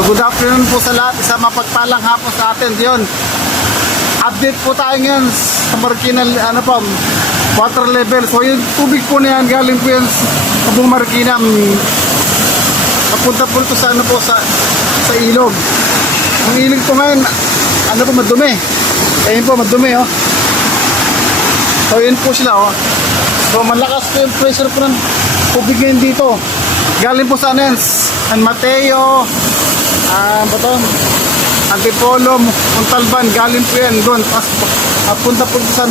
So good afternoon po sa lahat, isang mapagpalang hapon sa atin. Yun, update po tayo ngayon sa Marikina, water level. So yung tubig po na yan, galing po yan sa buong Marikina, papunta po ito sa sa ilog. Ang ilog po ngayon, madumi. Ayun po, madumi, oh. So yun po sila, oh. So malakas po yung pressure po ng tubig ngayon dito. Galing po sa San Mateo, Antipolo, Montalban, galing po yan doon. Punta po sa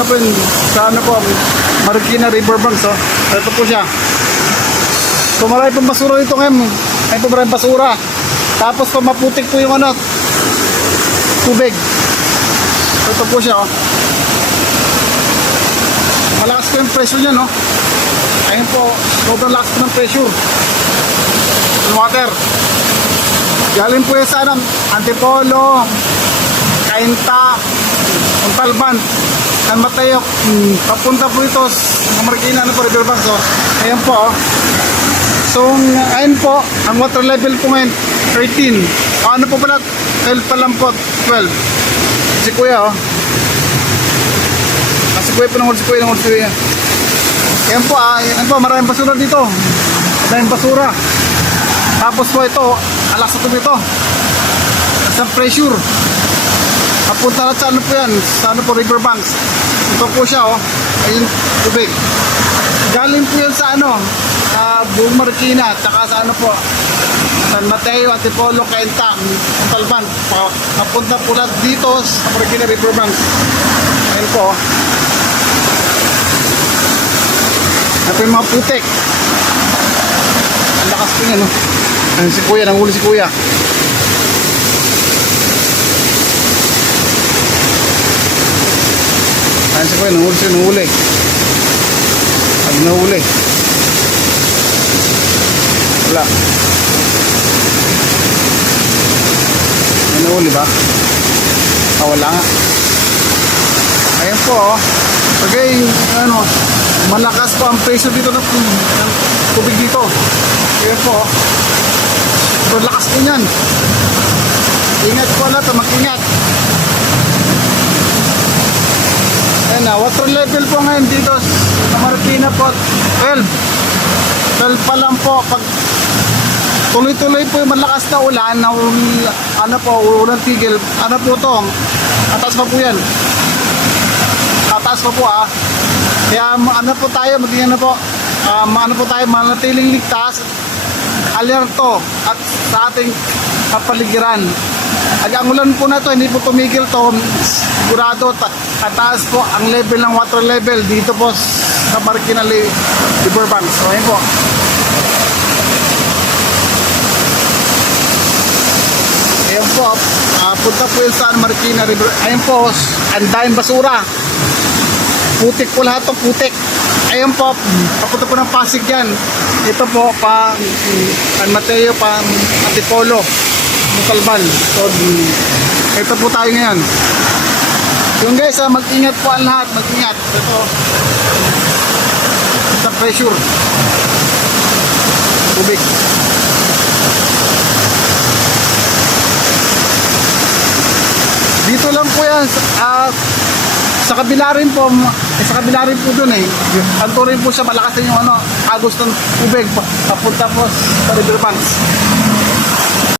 Marikina Riverbanks, oh. Ito po siya. So marami pong basura dito ngayon. May po maraming basura. Tapos po maputik po yung tubig. Ito po siya, oh. Malakas po yung pressure niya, no? Ayun po, sobrang lakas po ng pressure ng water. Galing po yan sa Antipolo, Cainta, Montalban, San Mateo, papunta po ito sa Marikina Riverbanks, oh. Ayun po, oh. So ayun po, ang water level po ngayon 13. Ano po pala? 12 pa lang po, 12. Si Kuya, oh. Si Kuya po ng Kuya. Ayan po, maraming basura dito. Maraming basura. Tapos po ito, alas na ito. Sa pressure. Papunta na sa po yan, sa riverbanks. Ito po siya, oh. Ayun, tubig. Galing po yan sa sa buong Marikina, tsaka sa San Mateo, Antipolo, Cainta, Montalban. Papunta po lahat dito sa Marikina Riverbanks. Ayun po, oh. Ito yung mga putik. Ang lakas po niya, no? Ayun si Kuya, nanghuli si Kuya. Ayun si Kuya, nanghuli. Pag nahuli. Wala. May nahuli ba? Wala nga. Ayun po, oh. Pagay, malakas po ang pressure dito ng tubig dito. Ayun po, pero lakas po yan. Ingat po lahat, mag-ingat. Ayan na, water level po ngayon dito sa Marikina po 12 pa lang po. Pag tuloy-tuloy po yung malakas na ulan, ulan tigil, po ito, atas pa po yan. Atas pa po, ah. Kaya po tayo, manatiling ligtas, alerto at sa ating kapaligiran. Ang ulan po na ito, hindi po tumigil to, sigurado tataas po ang level ng water level dito po sa Marikina Riverbanks. So ayun po. Ayun po, punta po yung sa Marikina River. Ayun po, ang daming basura. Putik po lahat, putik. Ayun po, papunta po ng Pasig yan. Ito po, San Mateo, Antipolo, Montalban. So, ito po tayo ngayon. Yung guys, mag-ingat po ang lahat, mag-ingat. Ito, sa pressure. Tubig. Dito lang po yan, sa kabila rin po doon eh. Anto rin po siya, malakas din yung agos ng tubig papunta po sa riverbanks.